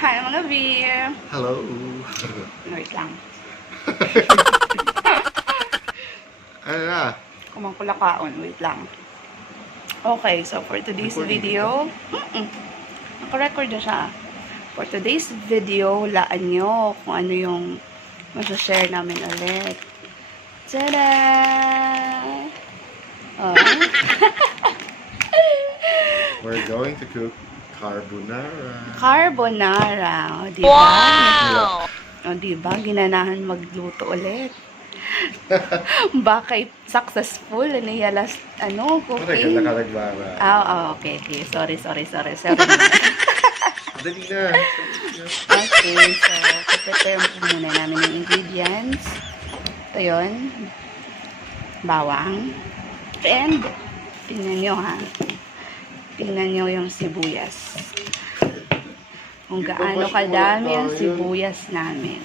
Hi mga beer! Hello! Wait lang. Ano na? Kumangkulakaon. Wait lang. Okay, so for today's video, naka-record na siya. For today's video, hulaan nyo kung ano yung masashare namin ulit. Tada! Oh. We're going to cook carbonara. Carbonara. O, diba? Wow! O, diba? Ginanahan magluto ulit. Bakit successful? Ano yung last, cooking? Nakakagutom. Okay. Sorry naman. Dali na. Okay, so, prepare muna namin yung ingredients. Ito yun. Bawang. And, tingnan nyo ha. Tingnan nyo yung sibuyas. Kung gaano kadami ang sibuyas namin.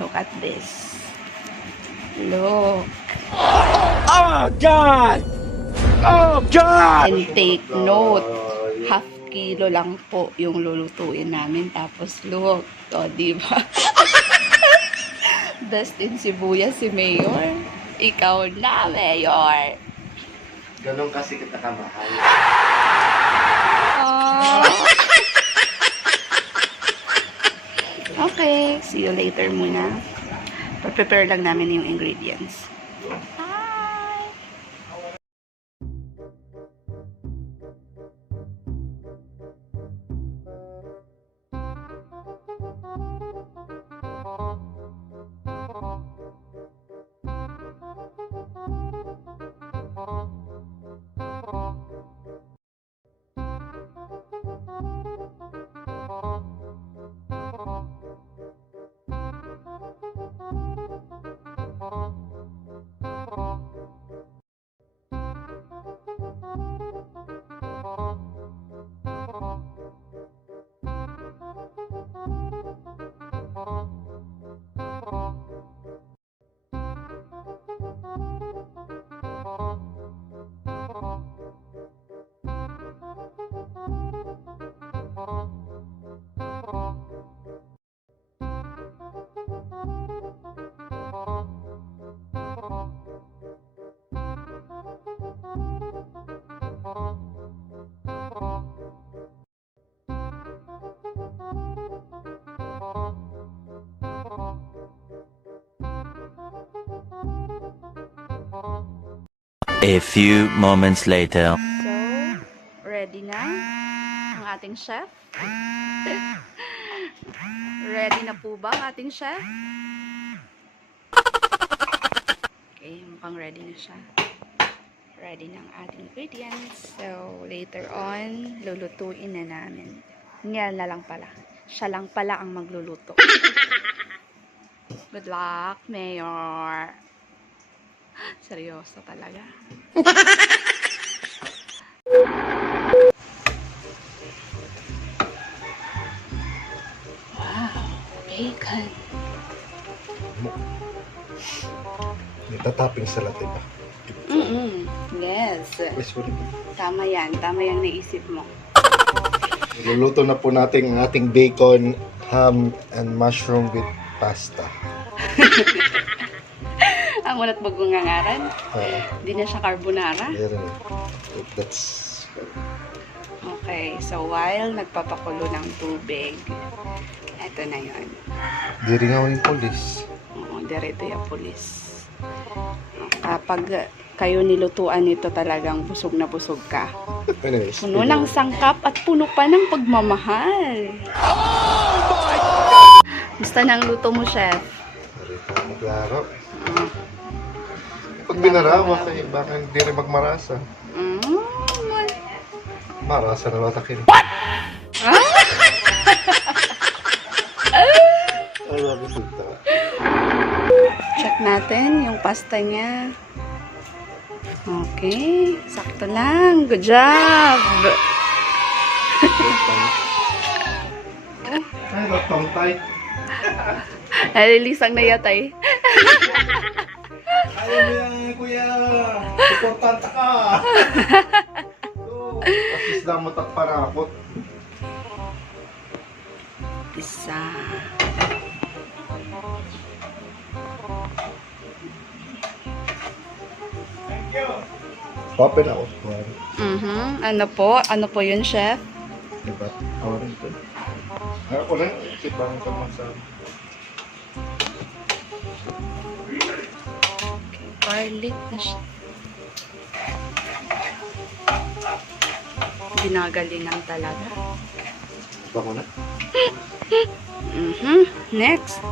Look at this. Look. Oh, God! Oh, God! And take note. Half kilo lang po yung lulutuin namin. Tapos look. O, diba? Best in sibuyas si Mayor. Ikaw na, Mayor. Ganon kasi kita kamahal. Okay, see you later muna. Prepare lang namin yung ingredients. A few moments later. So, ready na ang ating chef? Ready na po ba ang ating chef? Okay, mukhang ready na siya. Ready na ang ating ingredients. So, later on, lulutuin na namin. Yan na lang pala. Siya lang pala ang magluluto. Good luck, Mayor. Seryoso talaga. Wow, bacon. Natatapping sa latte ba? Yes. Tama yan naisip mo. Iluluto na po natin ang ating bacon, ham, and mushroom with pasta. Ang unat magungangaran. Hindi na siya carbonara. That's... Okay, so while nagpapakulo ng tubig, eto na yun. Diri nga yung polis. Oo, direto yung pulis. Kapag kayo nilutuan nito talagang busog na busog ka. Puno ng sangkap at puno pa ng pagmamahal. Gusto ng luto mo, chef? Marito maglaro. Pag pinarawa kayo, baka hindi rin magmarasa. Marasa na latakin. What? Check natin yung pasta niya. Okay, sakto lang. Good job! Ay, nagtangtay. Nalilisang na yatay. Ayaw mo yan, kuya. Importante ka. At least lang matakparakot. isa. Open ako. Ano po? Ano po yun, chef? Diba? Orange ko. Ako rin. Sipang sa Garlic na siya. Ginagalingan talaga. Bako na. Next.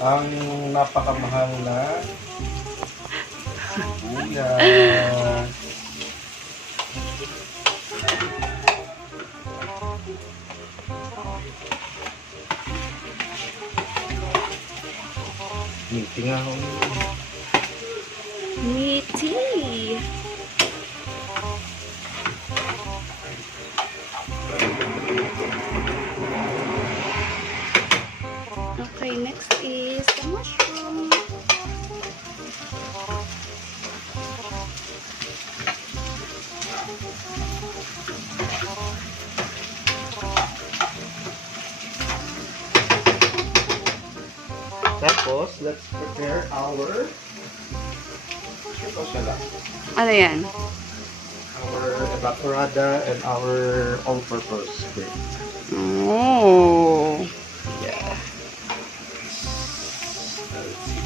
Ang napakamahal na sibuyas. Meeting ako. Meaty. Okay, next is the mushroom. Tapos, let's prepare our ito siya lang. Ano yan? Our evaporada and our all-purpose cream. Oh. Yeah.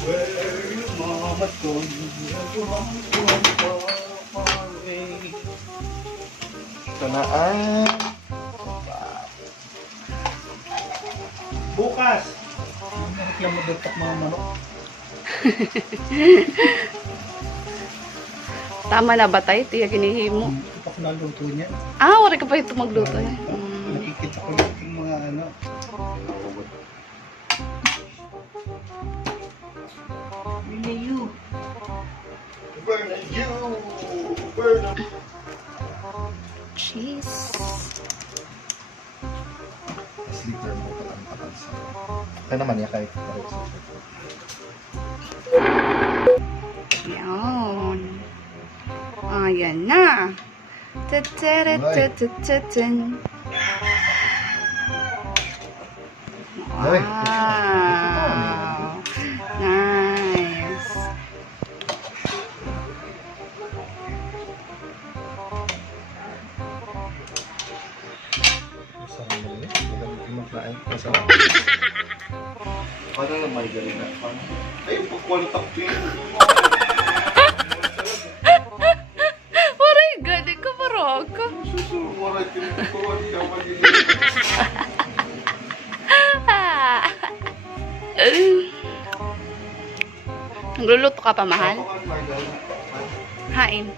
Where you mama gone? Ito na ang bukas! Reklamo mabutak mga manok. Tama na ba tayo? Tiya ginihimo. Ito pa ko naluto niya. Ah, wala ka pa ito magluto. Nakikita ko yung mga ano. Minayu. Burn and you! Burn and Cheese. sleeper mo pa lang patansa. Kaya naman niya kahit Yan. Ayan na. Ta-ta-ra-ta-ta-ta-tan. Ay. Wow. Nice. masarap mo rin. Hindi makain. Masarap. Paano na may galing na? Ayun, pagkwalitak ko yun. Waray, galing ka marag. Susuwaray ko yung pagkwalitak. Nagluluto ka pa, mahal? Hain.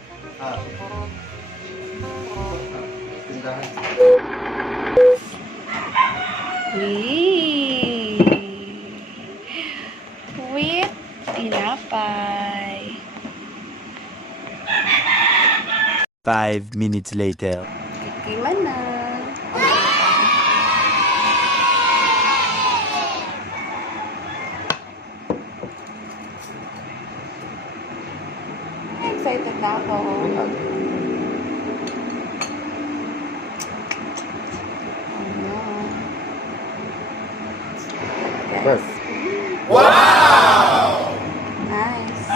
With tinapay. 5 minutes later. Kikiman na. Excited na ako. Yes. Wow! Nice.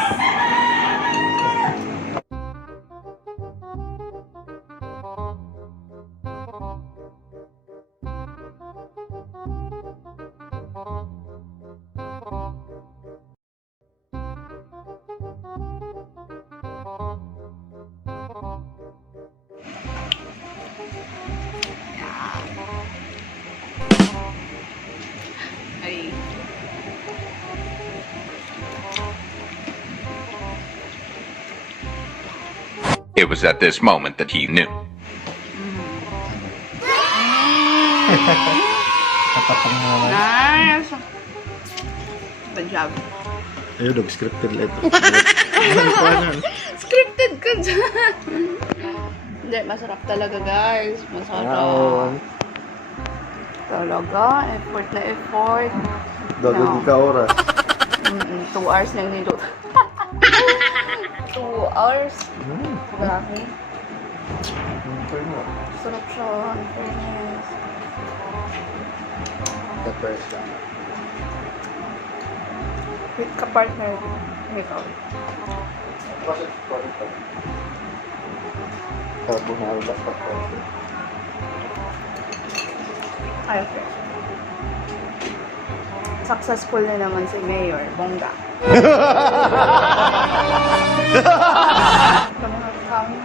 Ay. It was at this moment that he knew. Kapatang naman. Nice. Good job. Ayun, dog scripted letter. Scripted ka dyan. Hindi, masarap talaga, guys. Masarap. Wow. Talaga. Effort na effort. Dagdag ka oras. 2 hours nang niluto. 2 hours. Grabe. Sarap siya. In fairness. The first lang. With ka-partner. Ikaw. Kasi ito. Carbonara dapat po. Ay, okay. Successful na naman si Mayor. Bongga. Kami.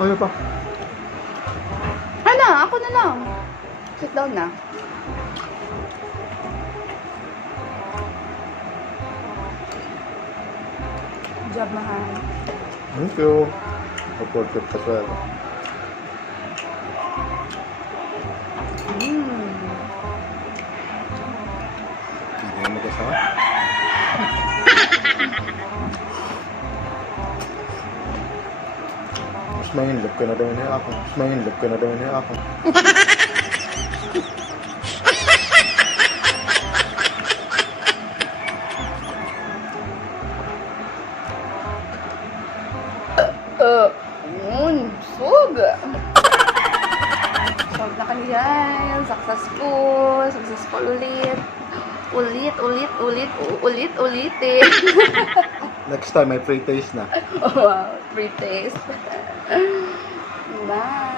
Ano pa? Ano? Ako na lang. Sit down na. Good job, mahal. Thank you. Supportive ka sa Hindi mo mag-asawa? Mas mahindap ka na daw niya ako. Mas mahindap ka na daw niya ako. Sug! Sug na kami guys. Successful. Successful ulit. Ulitin. Next time, may free taste na. Oh, wow. Free taste. Bye.